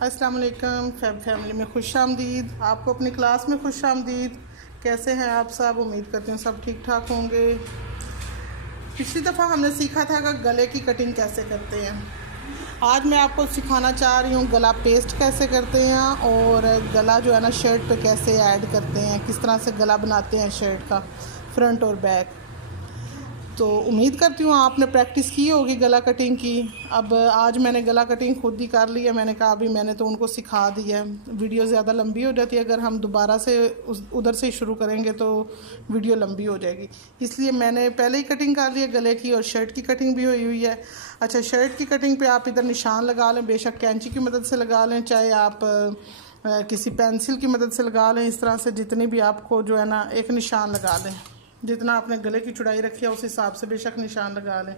अस्सलाम वालेकुम फैमिली में खुश आमदीद। आपको अपनी क्लास में खुश आमदीद। कैसे हैं आप सब? उम्मीद करती हूँ सब ठीक ठाक होंगे। पिछली दफ़ा हमने सीखा था कि गले की कटिंग कैसे करते हैं। आज मैं आपको सिखाना चाह रही हूँ गला पेस्ट कैसे करते हैं और गला जो है ना शर्ट पे कैसे ऐड करते हैं, किस तरह से गला बनाते हैं शर्ट का फ्रंट और बैक। तो उम्मीद करती हूँ आपने प्रैक्टिस की होगी गला कटिंग की। अब आज मैंने गला कटिंग खुद ही कर ली है। मैंने कहा अभी मैंने तो उनको सिखा दी है, वीडियो ज़्यादा लंबी हो जाती है। अगर हम दोबारा से उधर से शुरू करेंगे तो वीडियो लंबी हो जाएगी, इसलिए मैंने पहले ही कटिंग कर ली है गले की और शर्ट की कटिंग भी हुई है। अच्छा, शर्ट की कटिंग पर आप इधर निशान लगा लें, बेशक कैंची की मदद से लगा लें, चाहे आप किसी पेंसिल की मदद से लगा लें। इस तरह से जितनी भी आपको जो है ना एक निशान लगा लें, जितना आपने गले की चौड़ाई रखी है उस हिसाब से बेशक निशान लगा लें।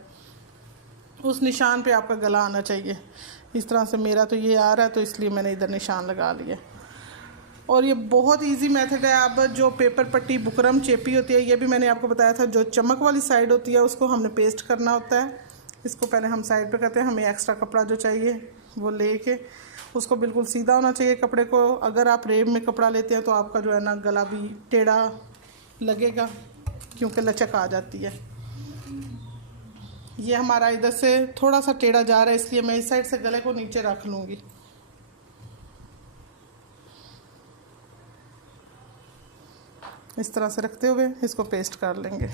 उस निशान पे आपका गला आना चाहिए। इस तरह से मेरा तो ये आ रहा है तो इसलिए मैंने इधर निशान लगा लिया। और ये बहुत इजी मेथड है। अब जो पेपर पट्टी बुकरम चेपी होती है, ये भी मैंने आपको बताया था, जो चमक वाली साइड होती है उसको हमने पेस्ट करना होता है। इसको पहले हम साइड पे करते हैं। हमें एक्स्ट्रा कपड़ा जो चाहिए वो लेके उसको बिल्कुल सीधा होना चाहिए कपड़े को। अगर आप रेब में कपड़ा लेते हैं तो आपका जो है ना गला भी टेढ़ा लगेगा क्योंकि लचक आ जाती है। ये हमारा इधर से थोड़ा सा टेढ़ा जा रहा है, इसलिए मैं इस साइड से गले को नीचे रख लूँगी। इस तरह से रखते हुए इसको पेस्ट कर लेंगे।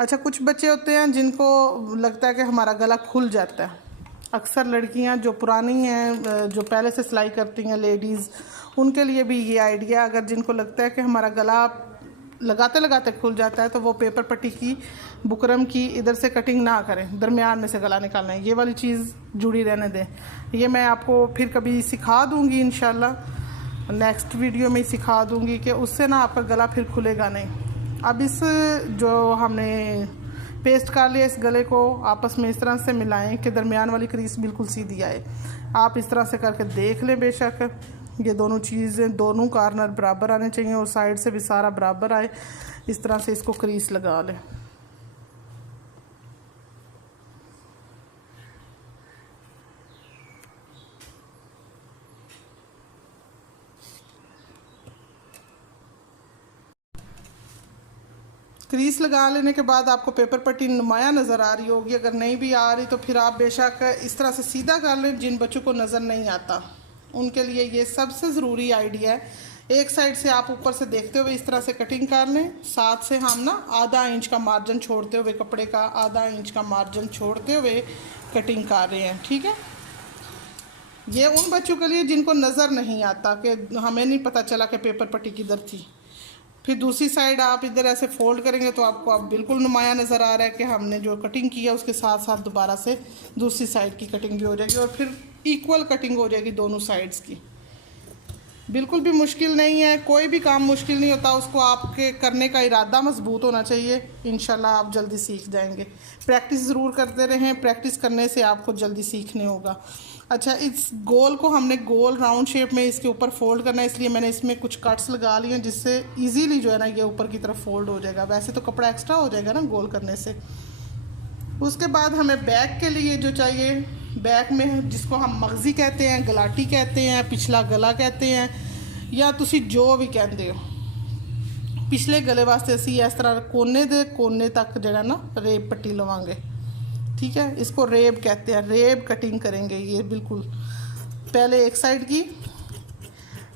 अच्छा, कुछ बच्चे होते हैं जिनको लगता है कि हमारा गला खुल जाता है। अक्सर लड़कियां जो पुरानी हैं, जो पहले से सिलाई करती हैं लेडीज़, उनके लिए भी ये आइडिया, अगर जिनको लगता है कि हमारा गला लगाते लगाते खुल जाता है तो वो पेपर पट्टी की बुकरम की इधर से कटिंग ना करें, दरमियान में से गला निकालना है। ये वाली चीज़ जुड़ी रहने दें। ये मैं आपको फिर कभी सिखा दूँगी, इंशाल्लाह नेक्स्ट वीडियो में सिखा दूँगी कि उससे ना आपका गला फिर खुलेगा नहीं। अब इस जो हमने पेस्ट कर लिया, इस गले को आपस में इस तरह से मिलाएं कि दरमियान वाली क्रीज बिल्कुल सीधी आए। आप इस तरह से करके देख लें। बेशक ये दोनों चीज़ें, दोनों कॉर्नर बराबर आने चाहिए और साइड से भी सारा बराबर आए। इस तरह से इसको क्रीज लगा लें। क्रीज लगा लेने के बाद आपको पेपर पट्टी नुमाया नज़र आ रही होगी। अगर नहीं भी आ रही तो फिर आप बेशक इस तरह से सीधा कर लें। जिन बच्चों को नज़र नहीं आता उनके लिए ये सबसे ज़रूरी आइडिया है। एक साइड से आप ऊपर से देखते हुए इस तरह से कटिंग कर लें। साथ से हम ना आधा इंच का मार्जिन छोड़ते हुए, कपड़े का आधा इंच का मार्जिन छोड़ते हुए कटिंग कर रहे हैं। ठीक है, ये उन बच्चों के लिए जिनको नज़र नहीं आता, कि हमें नहीं पता चला कि पेपर पट्टी किधर थी। फिर दूसरी साइड आप इधर ऐसे फोल्ड करेंगे तो आपको अब बिल्कुल नुमाया नज़र आ रहा है कि हमने जो कटिंग की है उसके साथ साथ दोबारा से दूसरी साइड की कटिंग भी हो जाएगी और फिर इक्वल कटिंग हो जाएगी दोनों साइड्स की। बिल्कुल भी मुश्किल नहीं है, कोई भी काम मुश्किल नहीं होता, उसको आपके करने का इरादा मजबूत होना चाहिए। इंशाल्लाह आप जल्दी सीख जाएंगे। प्रैक्टिस ज़रूर करते रहें, प्रैक्टिस करने से आपको जल्दी सीखने होगा। अच्छा, इस गोल को हमने गोल राउंड शेप में इसके ऊपर फोल्ड करना है, इसलिए मैंने इसमें कुछ कट्स लगा लिए हैं जिससे इजीली जो है ना ये ऊपर की तरफ फोल्ड हो जाएगा। वैसे तो कपड़ा एक्स्ट्रा हो जाएगा ना गोल करने से। उसके बाद हमें बैक के लिए जो चाहिए, बैक में जिसको हम मगज़ी कहते हैं, गलाटी कहते हैं, पिछला गला कहते हैं, या तुसी जो भी कहते हो, पिछले गले वास्ते असी इस तरह कोने दे कोने तक जो ना रेब पट्टी लवांगे। ठीक है, इसको रेब कहते हैं। रेब कटिंग करेंगे। ये बिल्कुल पहले एक साइड की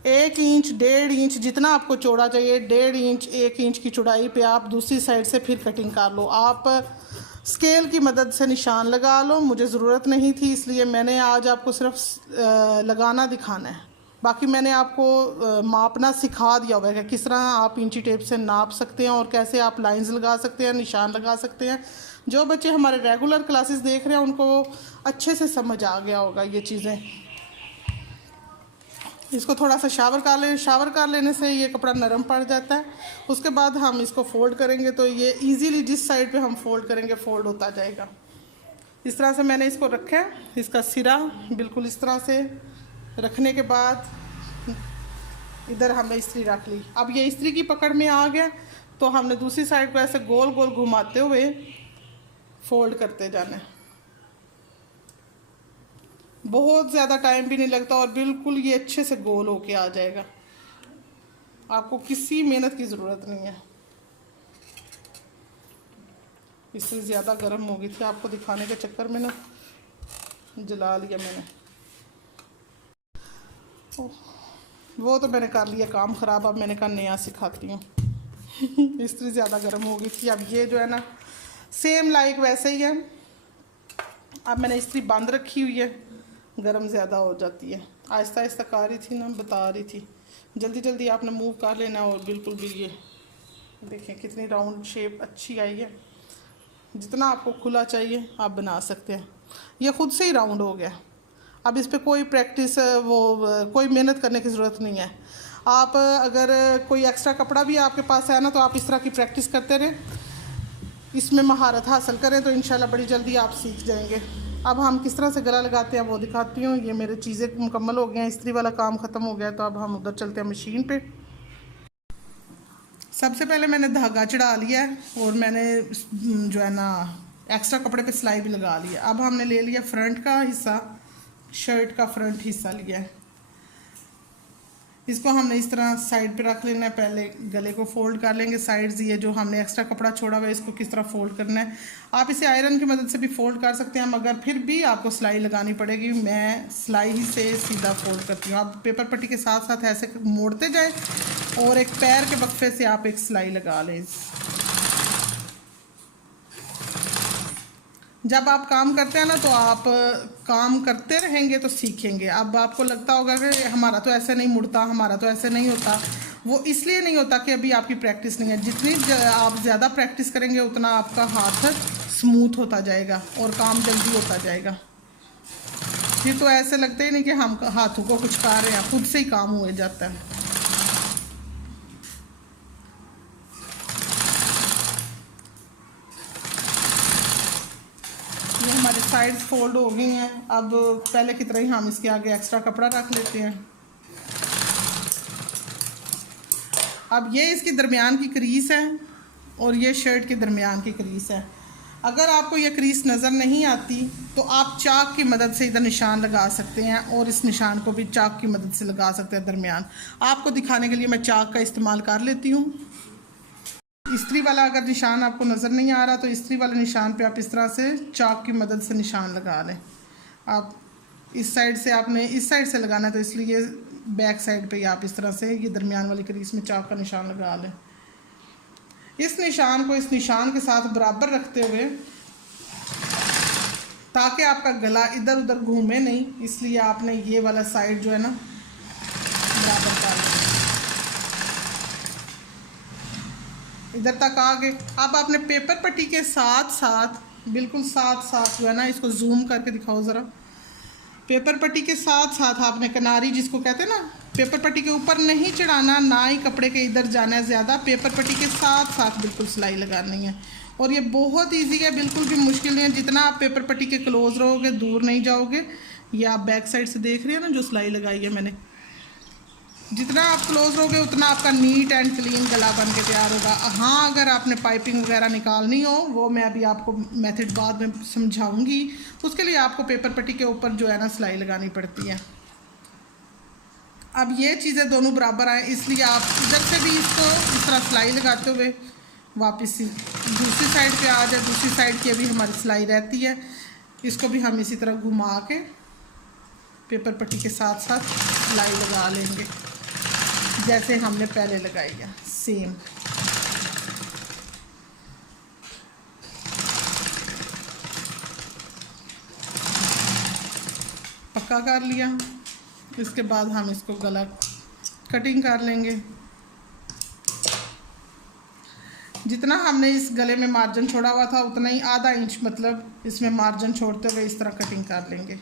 1 इंच 1.5 इंच जितना आपको चौड़ा चाहिए, 1.5 इंच 1 इंच की चौड़ाई पे आप दूसरी साइड से फिर कटिंग कर लो। आप स्केल की मदद से निशान लगा लो। मुझे ज़रूरत नहीं थी इसलिए मैंने आज आपको सिर्फ लगाना दिखाना है। बाकी मैंने आपको मापना सिखा दिया हुआ है कि किस तरह आप इंची टेप से नाप सकते हैं और कैसे आप लाइंस लगा सकते हैं, निशान लगा सकते हैं। जो बच्चे हमारे रेगुलर क्लासेस देख रहे हैं उनको अच्छे से समझ आ गया होगा ये चीज़ें। इसको थोड़ा सा शावर कर लें। शावर कर लेने से ये कपड़ा नरम पड़ जाता है। उसके बाद हम इसको फोल्ड करेंगे तो ये इजीली जिस साइड पे हम फोल्ड करेंगे फोल्ड होता जाएगा। इस तरह से मैंने इसको रखा है। इसका सिरा बिल्कुल इस तरह से रखने के बाद इधर हमने इस्त्री रख ली। अब ये इस्त्री की पकड़ में आ गया तो हमने दूसरी साइड को ऐसे गोल गोल घुमाते हुए फोल्ड करते जाना है। बहुत ज़्यादा टाइम भी नहीं लगता और बिल्कुल ये अच्छे से गोल होके आ जाएगा। आपको किसी मेहनत की ज़रूरत नहीं है। इससे ज़्यादा गर्म हो गई थी, आपको दिखाने के चक्कर में ना जला लिया मैंने। वो तो मैंने कर लिया काम ख़राब, अब मैंने कहा नया सिखाती हूँ। इस्त्री ज़्यादा गर्म हो गई थी। अब ये जो है ना सेम लाइक वैसे ही है। अब मैंने इस्त्री बंद रखी हुई है, गर्म ज़्यादा हो जाती है। आहिस्ता आहिस्ता कर रही थी ना, बता रही थी। जल्दी जल्दी आपने मूव कर लेना। और बिल्कुल भी ये देखें कितनी राउंड शेप अच्छी आई है। जितना आपको खुला चाहिए आप बना सकते हैं। ये खुद से ही राउंड हो गया। अब इस पर कोई प्रैक्टिस कोई मेहनत करने की ज़रूरत नहीं है। आप अगर कोई एक्स्ट्रा कपड़ा भी आपके पास है ना, तो आप इस तरह की प्रैक्टिस करते रहें, इसमें महारत हासिल करें तो इंशाल्लाह बड़ी जल्दी आप सीख जाएंगे। अब हम किस तरह से गला लगाते हैं वो दिखाती हूँ। ये मेरे चीज़ें मुकम्मल हो गए हैं, इस्त्री वाला काम ख़त्म हो गया, तो अब हम उधर चलते हैं मशीन पे। सबसे पहले मैंने धागा चढ़ा लिया है और मैंने जो है ना एक्स्ट्रा कपड़े पे सिलाई भी लगा ली है। अब हमने ले लिया फ्रंट का हिस्सा, शर्ट का फ्रंट हिस्सा लिया है। इसको हमने इस तरह साइड पे रख लेना है। पहले गले को फोल्ड कर लेंगे साइड्स। ये जो हमने एक्स्ट्रा कपड़ा छोड़ा हुआ है इसको किस तरह फोल्ड करना है, आप इसे आयरन की मदद से भी फोल्ड कर सकते हैं, मगर फिर भी आपको सिलाई लगानी पड़ेगी। मैं सिलाई ही से सीधा फोल्ड करती हूँ। आप पेपर पट्टी के साथ साथ ऐसे मोड़ते जाएं और एक पैर के वक्फे से आप एक सिलाई लगा लें। जब आप काम करते हैं ना तो आप काम करते रहेंगे तो सीखेंगे। अब आपको लगता होगा कि हमारा तो ऐसे नहीं मुड़ता, हमारा तो ऐसे नहीं होता। वो इसलिए नहीं होता कि अभी आपकी प्रैक्टिस नहीं है। जितनी आप ज़्यादा प्रैक्टिस करेंगे उतना आपका हाथ स्मूथ होता जाएगा और काम जल्दी होता जाएगा। ये तो ऐसे लगता ही नहीं कि हम हाथों को कुछ कर रहे हैं, खुद से ही काम हो जाता है। ये हमारी साइड्स फोल्ड हो गई हैं। अब पहले की तरह ही हम इसके आगे एक्स्ट्रा कपड़ा रख लेते हैं। अब ये इसकी दरमियान की क्रीज है और ये शर्ट के दरमियान की क्रीज है। अगर आपको ये क्रीज नज़र नहीं आती तो आप चाक की मदद से इधर निशान लगा सकते हैं और इस निशान को भी चाक की मदद से लगा सकते हैं दरमियान। आपको दिखाने के लिए मैं चाक का इस्तेमाल कर लेती हूँ। इस्त्री वाला अगर निशान आपको नज़र नहीं आ रहा तो इस्त्री वाले निशान पे आप इस तरह से चाक की मदद से निशान लगा लें। आप इस साइड से आपने इस साइड से लगाना है तो इसलिए बैक साइड पे आप इस तरह से ये दरमियान वाली क्रीज में चाक का निशान लगा लें। इस निशान को इस निशान के साथ बराबर रखते हुए, ताकि आपका गला इधर उधर घूमे नहीं, इसलिए आपने ये वाला साइड जो है ना बराबर कर लें। इधर तक आ गए। अब आपने पेपर पट्टी के साथ साथ, बिल्कुल साथ साथ जो है ना, इसको जूम करके दिखाओ ज़रा। पेपर पट्टी के साथ साथ आपने किनारी जिसको कहते हैं ना, पेपर पट्टी के ऊपर नहीं चढ़ाना, ना ही कपड़े के इधर जाना है ज़्यादा। पेपर पट्टी के साथ साथ बिल्कुल सिलाई लगानी है। और ये बहुत इजी है, बिल्कुल भी मुश्किल नहीं है। जितना आप पेपर पट्टी के क्लोज रहोगे, दूर नहीं जाओगे। ये आप बैक साइड से देख रहे हैं ना जो सिलाई लगाई है मैंने, जितना आप क्लोज रहोगे उतना आपका नीट एंड क्लीन गला बन के तैयार होगा। हाँ, अगर आपने पाइपिंग वगैरह निकालनी हो, वो मैं अभी आपको मेथड बाद में समझाऊंगी। उसके लिए आपको पेपर पट्टी के ऊपर जो है ना सिलाई लगानी पड़ती है। अब ये चीज़ें दोनों बराबर आए, इसलिए आप इधर से भी इसको इस तरह सिलाई लगाते हुए वापस दूसरी साइड पे आ जाए। दूसरी साइड की अभी हमारी सिलाई रहती है, इसको भी हम इसी तरह घुमा के पेपर पट्टी के साथ साथ सिलाई लगा लेंगे जैसे हमने पहले लगाई है, सेम। पक्का कर लिया। इसके बाद हम इसको गला कटिंग कर लेंगे। जितना हमने इस गले में मार्जिन छोड़ा हुआ था उतना ही आधा इंच मतलब इसमें मार्जिन छोड़ते हुए इस तरह कटिंग कर लेंगे।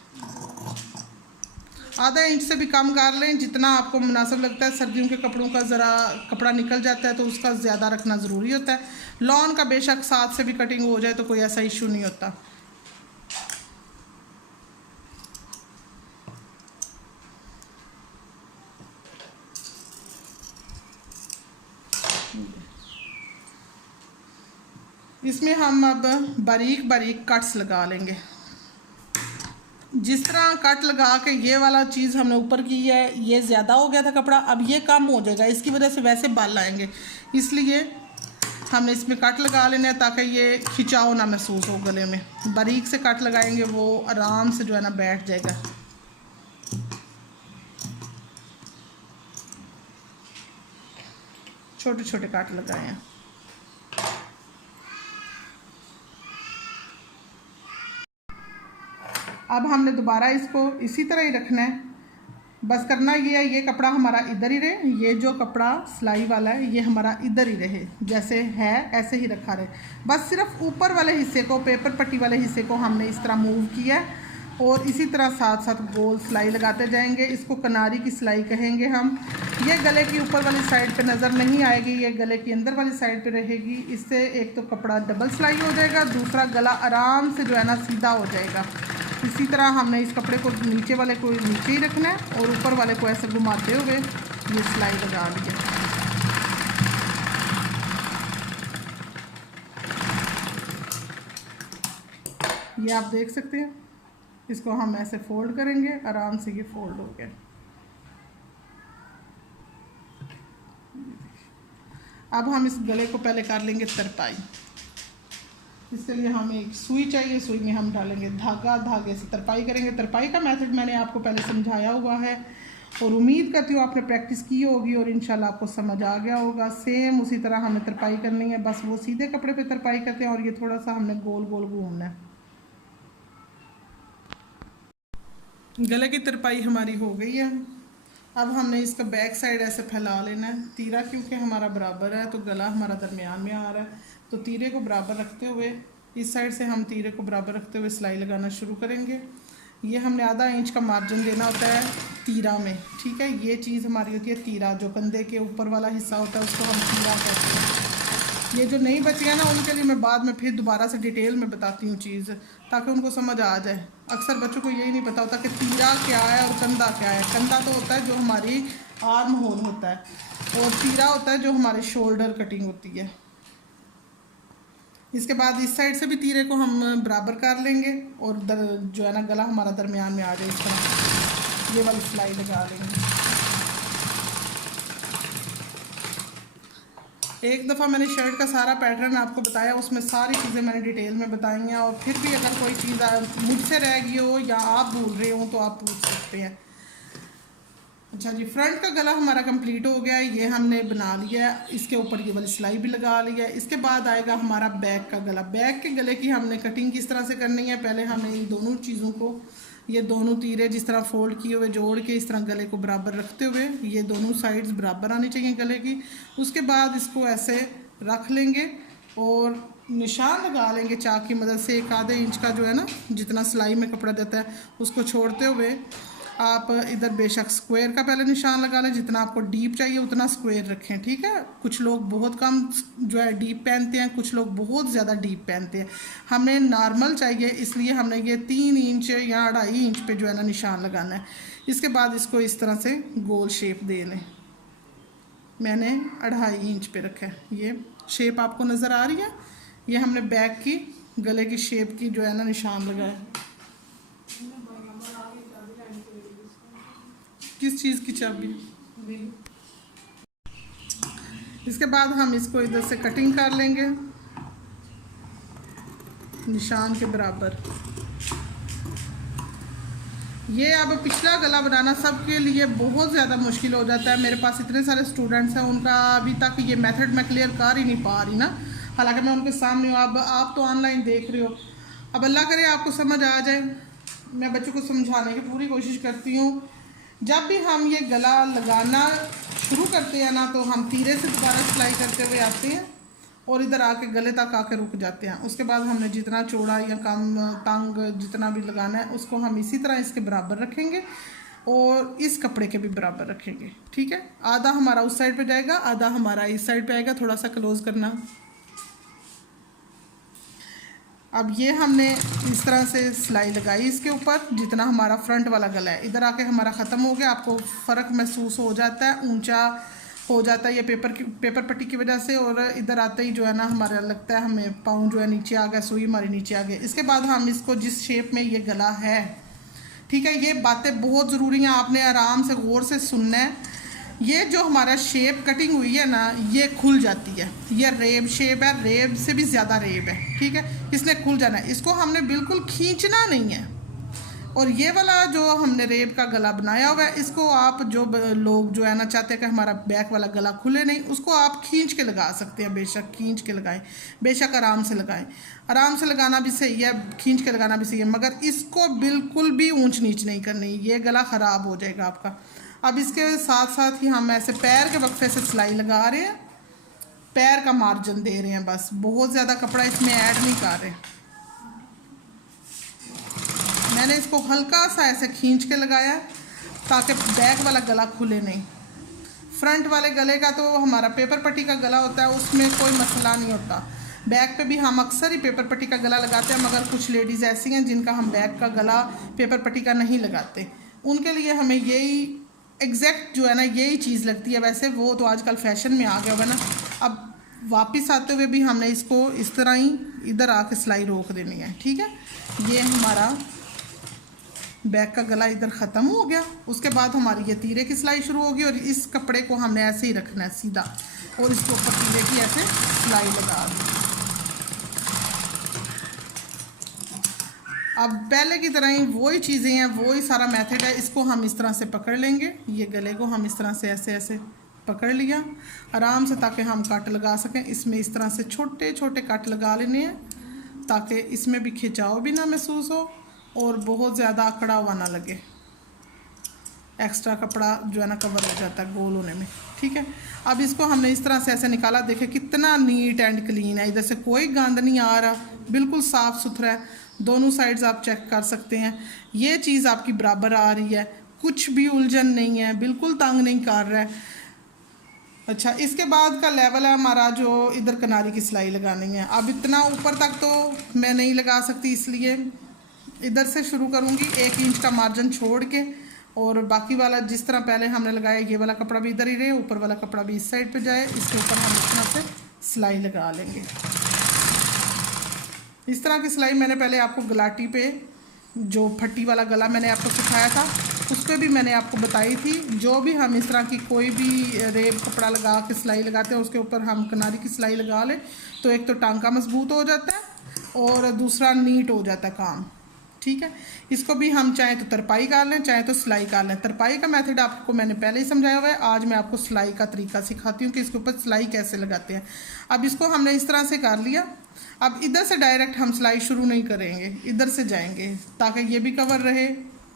आधा इंच से भी कम कर लें, जितना आपको मुनासिब लगता है। सर्दियों के कपड़ों का ज़रा कपड़ा निकल जाता है तो उसका ज़्यादा रखना ज़रूरी होता है। लॉन का बेशक 7 से भी कटिंग हो जाए तो कोई ऐसा इशू नहीं होता। इसमें हम अब बारीक बारीक कट्स लगा लेंगे। जिस तरह कट लगा के ये वाला चीज़ हमने ऊपर की है, ये ज़्यादा हो गया था कपड़ा, अब ये कम हो जाएगा, इसकी वजह से वैसे बाल आएंगे, इसलिए हमने इसमें कट लगा लेना है ताकि ये खिंचाव ना महसूस हो गले में। बारीक से कट लगाएंगे, वो आराम से जो है ना बैठ जाएगा। छोटे छोटे कट लगाए हैं। अब हमने दोबारा इसको इसी तरह ही रखना है। बस करना ये है, ये कपड़ा हमारा इधर ही रहे, ये जो कपड़ा सिलाई वाला है ये हमारा इधर ही रहे, जैसे है ऐसे ही रखा रहे। बस सिर्फ ऊपर वाले हिस्से को, पेपर पट्टी वाले हिस्से को हमने इस तरह मूव किया है और इसी तरह साथ साथ गोल सिलाई लगाते जाएंगे। इसको किनारी की सिलाई कहेंगे हम। ये गले की ऊपर वाली साइड पे नज़र नहीं आएगी, ये गले की अंदर वाली साइड पे रहेगी। इससे एक तो कपड़ा डबल सिलाई हो जाएगा, दूसरा गला आराम से जो है ना सीधा हो जाएगा। इसी तरह हमने इस कपड़े को नीचे वाले को नीचे ही रखना है और ऊपर वाले को ऐसे घुमाते हुए ये सिलाई लगा दी है। ये आप देख सकते हैं, इसको हम ऐसे फोल्ड करेंगे, आराम से ये फोल्ड हो गया। अब हम इस गले को पहले कर लेंगे तरपाई। इसके लिए हमें एक सुई चाहिए, सुई में हम डालेंगे धागा, धागे से तरपाई करेंगे। तरपाई का मेथड मैंने आपको पहले समझाया हुआ है और उम्मीद करती हूँ आपने प्रैक्टिस की होगी और इंशाल्लाह आपको समझ आ गया होगा। सेम उसी तरह हमें तरपाई करनी है, बस वो सीधे कपड़े पे तरपाई करते हैं और ये थोड़ा सा हमने गोल गोल घूमना है। गले की तरपाई हमारी हो गई है। अब हमने इसका बैक साइड ऐसे फैला लेना है। तीरा क्योंकि हमारा बराबर है तो गला हमारा दरमियान में आ रहा है, तो तीरे को बराबर रखते हुए इस साइड से हम तीरे को बराबर रखते हुए सिलाई लगाना शुरू करेंगे। ये हमने आधा इंच का मार्जिन देना होता है तीरा में, ठीक है। ये चीज़ हमारी होती है तीरा, जो कंधे के ऊपर वाला हिस्सा होता है उसको हम तीरा कहते हैं। ये जो नहीं बची है ना, उनके लिए मैं बाद में फिर दोबारा से डिटेल में बताती हूँ चीज़, ताकि उनको समझ आ जाए। अक्सर बच्चों को यही नहीं पता होता कि तीरा क्या है और कंधा क्या है। कंधा तो होता है जो हमारी आर्म होल होता है और तीरा होता है जो हमारी शोल्डर कटिंग होती है। इसके बाद इस साइड से भी तीरे को हम बराबर कर लेंगे और जो है ना गला हमारा दरमियान में आ जाए, इस तरह ये वाली सिलाई लगा लेंगे। एक दफ़ा मैंने शर्ट का सारा पैटर्न आपको बताया, उसमें सारी चीज़ें मैंने डिटेल में बताई हैं और फिर भी अगर कोई चीज़ मुझसे रह गई हो या आप भूल रहे हो तो आप पूछ सकते हैं। अच्छा जी, फ्रंट का गला हमारा कंप्लीट हो गया है, ये हमने बना लिया है। इसके ऊपर ये वाली सिलाई भी लगा ली है। इसके बाद आएगा हमारा बैक का गला। बैक के गले की हमने कटिंग किस तरह से करनी है, पहले हमने इन दोनों चीज़ों को, ये दोनों तीरे जिस तरह फोल्ड किए हुए जोड़ के इस तरह गले को बराबर रखते हुए, ये दोनों साइड्स बराबर आनी चाहिए गले की। उसके बाद इसको ऐसे रख लेंगे और निशान लगा लेंगे चाक की मदद से। एक आधे इंच का जो है ना, जितना सिलाई में कपड़ा देता है उसको छोड़ते हुए आप इधर बेशक स्क्वायर का पहले निशान लगा लें, जितना आपको डीप चाहिए उतना स्क्वायर रखें, ठीक है। कुछ लोग बहुत कम जो है डीप पहनते हैं, कुछ लोग बहुत ज़्यादा डीप पहनते हैं। हमें नॉर्मल चाहिए, इसलिए हमने ये 3 इंच या 2.5 इंच पे जो है ना निशान लगाना है। इसके बाद इसको इस तरह से गोल शेप दे लें। मैंने 2.5 इंच पे रखा है। ये शेप आपको नज़र आ रही है, ये हमने बैक की गले की शेप की जो है ना निशान लगाया। किस चीज़ की चाबी? इसके बाद हम इसको इधर से कटिंग कर लेंगे निशान के बराबर। ये अब पिछला गला बनाना सबके लिए बहुत ज़्यादा मुश्किल हो जाता है। मेरे पास इतने सारे स्टूडेंट्स हैं, उनका अभी तक ये मेथड मैं क्लियर कर ही नहीं पा रही ना, हालांकि मैं उनके सामने हूँ। अब आप तो ऑनलाइन देख रहे हो, अब अल्लाह करे आपको समझ आ जाए। मैं बच्चों को समझाने की पूरी कोशिश करती हूँ। जब भी हम ये गला लगाना शुरू करते हैं ना, तो हम तीरे से दोबारा सिलाई करते हुए आते हैं और इधर आके गले तक आके रुक जाते हैं। उसके बाद हमने जितना चौड़ा या कम तंग जितना भी लगाना है उसको हम इसी तरह इसके बराबर रखेंगे और इस कपड़े के भी बराबर रखेंगे, ठीक है। आधा हमारा उस साइड पे जाएगा, आधा हमारा इस साइड पे आएगा। थोड़ा सा क्लोज करना। अब ये हमने इस तरह से सिलाई लगाई इसके ऊपर, जितना हमारा फ्रंट वाला गला है। इधर आके हमारा ख़त्म हो गया। आपको फ़र्क महसूस हो जाता है, ऊंचा हो जाता है ये पेपर पट्टी की वजह से, और इधर आते ही जो है ना हमारा लगता है हमें पाँव जो है नीचे आ गया, सुई हमारी नीचे आ गई। इसके बाद हम इसको जिस शेप में ये गला है ठीक है, ये बातें बहुत ज़रूरी हैं, आपने आराम से गौर से सुनना है। ये जो हमारा शेप कटिंग हुई है ना, ये खुल जाती है, ये रेब शेप है, रेब से भी ज़्यादा रेब है, ठीक है, इसने खुल जाना है, इसको हमने बिल्कुल खींचना नहीं है। और ये वाला जो हमने रेब का गला बनाया हुआ है, इसको आप जो लोग जो है ना चाहते हैं कि हमारा बैक वाला गला खुले नहीं, उसको आप खींच के लगा सकते हैं, बेशक खींच के लगाएं, बेशक आराम से लगाएं, आराम से लगाना भी सही है, खींच के लगाना भी सही है, मगर इसको बिल्कुल भी ऊंच नीच नहीं करनी, ये गला ख़राब हो जाएगा आपका। अब इसके साथ साथ ही हम ऐसे पैर के वक्फे से सिलाई लगा रहे हैं, पैर का मार्जिन दे रहे हैं, बस बहुत ज़्यादा कपड़ा इसमें ऐड नहीं कर रहे। मैंने इसको हल्का सा ऐसे खींच के लगाया ताकि बैक वाला गला खुले नहीं। फ्रंट वाले गले का तो हमारा पेपर पट्टी का गला होता है, उसमें कोई मसला नहीं होता। बैक पे भी हम अक्सर ही पेपर पट्टी का गला लगाते हैं, मगर कुछ लेडीज़ ऐसी हैं जिनका हम बैक का गला पेपर पट्टी का नहीं लगाते, उनके लिए हमें यही एग्जैक्ट जो है ना यही चीज़ लगती है। वैसे वो तो आजकल फैशन में आ गया हुआ ना। अब वापस आते हुए भी हमने इसको इस तरह ही इधर आके सिलाई रोक देनी है, ठीक है। ये हमारा बैक का गला इधर ख़त्म हो गया। उसके बाद हमारी ये तीरे की सिलाई शुरू होगी और इस कपड़े को हमने ऐसे ही रखना है सीधा, और इसके ऊपर तीरे की ऐसे सिलाई लगा दी। अब पहले की तरह ही वही चीज़ें हैं, वही सारा मेथड है। इसको हम इस तरह से पकड़ लेंगे, ये गले को हम इस तरह से ऐसे ऐसे पकड़ लिया आराम से, ताकि हम कट लगा सकें। इसमें इस तरह से छोटे छोटे कट लगा लेने हैं ताकि इसमें भी खिंचाव भी ना महसूस हो और बहुत ज़्यादा आकड़ा हुआ ना लगे। एक्स्ट्रा कपड़ा जो है ना कवर हो जाता है गोल होने में, ठीक है। अब इसको हमने इस तरह से ऐसे निकाला, देखे कितना नीट एंड क्लीन है, इधर से कोई गंद नहीं आ रहा, बिल्कुल साफ़ सुथरा है। दोनों साइड्स आप चेक कर सकते हैं, ये चीज़ आपकी बराबर आ रही है, कुछ भी उलझन नहीं है, बिल्कुल तंग नहीं कर रहा है। अच्छा, इसके बाद का लेवल है हमारा जो इधर किनारी की सिलाई लगानी है। अब इतना ऊपर तक तो मैं नहीं लगा सकती, इसलिए इधर से शुरू करूँगी 1 इंच का मार्जिन छोड़ के, और बाकी वाला जिस तरह पहले हमने लगाया ये वाला कपड़ा भी इधर ही रहे, ऊपर वाला कपड़ा भी इस साइड पे जाए। इसके ऊपर हम इस तरह से सिलाई लगा लेंगे। इस तरह की सिलाई मैंने पहले आपको गलाटी पे जो फट्टी वाला गला मैंने आपको सिखाया था, उस पर भी मैंने आपको बताई थी। जो भी हम इस तरह की कोई भी रेब कपड़ा लगा के सिलाई लगाते हैं, उसके ऊपर हम किनारी की सिलाई लगा लें तो एक तो टांका मजबूत हो जाता है और दूसरा नीट हो जाता है काम, ठीक है। इसको भी हम चाहे तो तरपाई कर लें, चाहे तो सिलाई कर लें। तरपाई का मेथड आपको मैंने पहले ही समझाया हुआ है, आज मैं आपको सिलाई का तरीका सिखाती हूँ कि इसके ऊपर सिलाई कैसे लगाते हैं। अब इसको हमने इस तरह से कर लिया। अब इधर से डायरेक्ट हम सिलाई शुरू नहीं करेंगे, इधर से जाएंगे ताकि ये भी कवर रहे,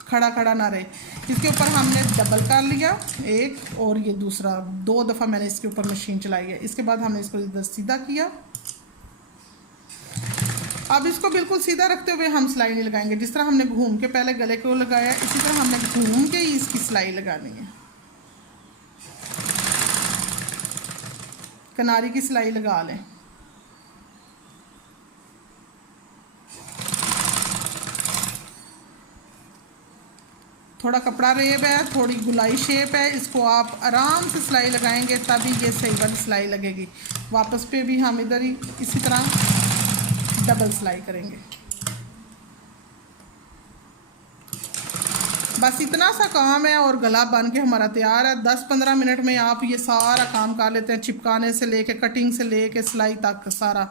खड़ा खड़ा ना रहे। इसके ऊपर हमने डबल कर लिया एक, और ये दूसरा 2 दफ़ा मैंने इसके ऊपर मशीन चलाई है। इसके बाद हमने इसको इधर सीधा किया। अब इसको बिल्कुल सीधा रखते हुए हम सिलाई नहीं लगाएंगे। जिस तरह हमने घूम के पहले गले को लगाया, इसी तरह हमने घूम के ही इसकी सिलाई लगानी है। किनारी की सिलाई लगा लें। थोड़ा कपड़ा रेब है, थोड़ी गुलाई शेप है, इसको आप आराम से सिलाई लगाएंगे तभी ये सही वाली सिलाई लगेगी। वापस पे भी हम इधर ही इसी तरह डबल सिलाई करेंगे। बस इतना सा काम है और गला बन के हमारा तैयार है। 10-15 मिनट में आप ये सारा काम कर लेते हैं, चिपकाने से लेके कटिंग से लेके सिलाई तक सारा,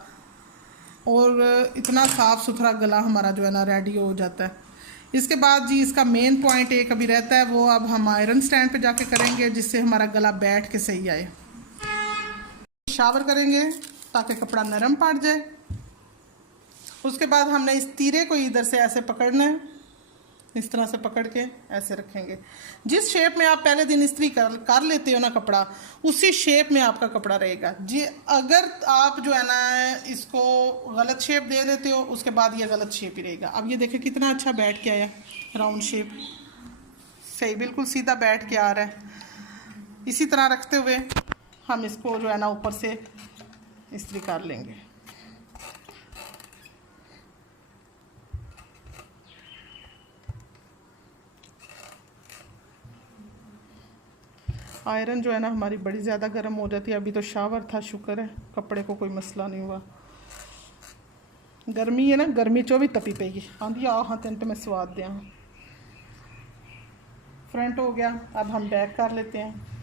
और इतना साफ़ सुथरा गला हमारा जो है ना रेडी हो जाता है। इसके बाद जी इसका मेन पॉइंट एक अभी रहता है, वो अब हम आयरन स्टैंड पे जाके करेंगे, जिससे हमारा गला बैठ के सही आए। शावर करेंगे ताकि कपड़ा नरम पड़ जाए। उसके बाद हमने इस तीरे को इधर से ऐसे पकड़ना है, इस तरह से पकड़ के ऐसे रखेंगे। जिस शेप में आप पहले दिन इस्त्री कर लेते हो ना कपड़ा, उसी शेप में आपका कपड़ा रहेगा जी। अगर आप जो है ना इसको गलत शेप दे देते हो, उसके बाद ये गलत शेप ही रहेगा। अब ये देखिए कितना अच्छा बैठ के आया, राउंड शेप सही बिल्कुल सीधा बैठ के आ रहा है। इसी तरह रखते हुए हम इसको जो है ना ऊपर से इस्त्री कर लेंगे। आयरन जो है ना हमारी बड़ी ज़्यादा गर्म हो जाती है। अभी तो शावर था, शुक्र है कपड़े को कोई मसला नहीं हुआ। गर्मी है ना, गर्मी चो भी तपी पेगी आँधी आ हाँ तेन तो मैं स्वाद दिया। फ्रंट हो गया। अब हम बैक कर लेते हैं।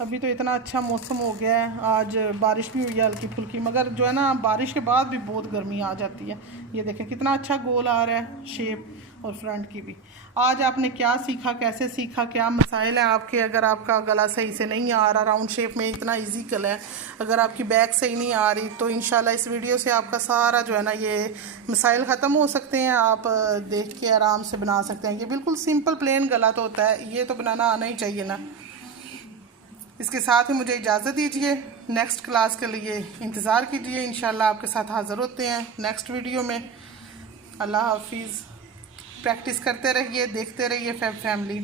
अभी तो इतना अच्छा मौसम हो गया है, आज बारिश भी हुई है हल्की फुल्की, मगर जो है ना बारिश के बाद भी बहुत गर्मी आ जाती है। ये देखें कितना अच्छा गोल आ रहा है शेप, और फ्रंट की भी। आज आपने क्या सीखा, कैसे सीखा, क्या मसाइल हैं आपके? अगर आपका गला सही से नहीं आ रहा, राउंड शेप में इतना इजी गला है, अगर आपकी बैक सही नहीं आ रही, तो इंशाल्लाह इस वीडियो से आपका सारा जो है ना ये मसाइल ख़त्म हो सकते हैं। आप देख के आराम से बना सकते हैं। ये बिल्कुल सिंपल प्लेन गला तो होता है, ये तो बनाना आना ही चाहिए ना। इसके साथ ही मुझे इजाज़त दीजिए, नेक्स्ट क्लास के लिए इंतज़ार कीजिए। इंशाल्लाह आपके साथ हाज़िर होते हैं नेक्स्ट वीडियो में। अल्लाह हाफिज़। प्रैक्टिस करते रहिए, देखते रहिए फैब फैमिली।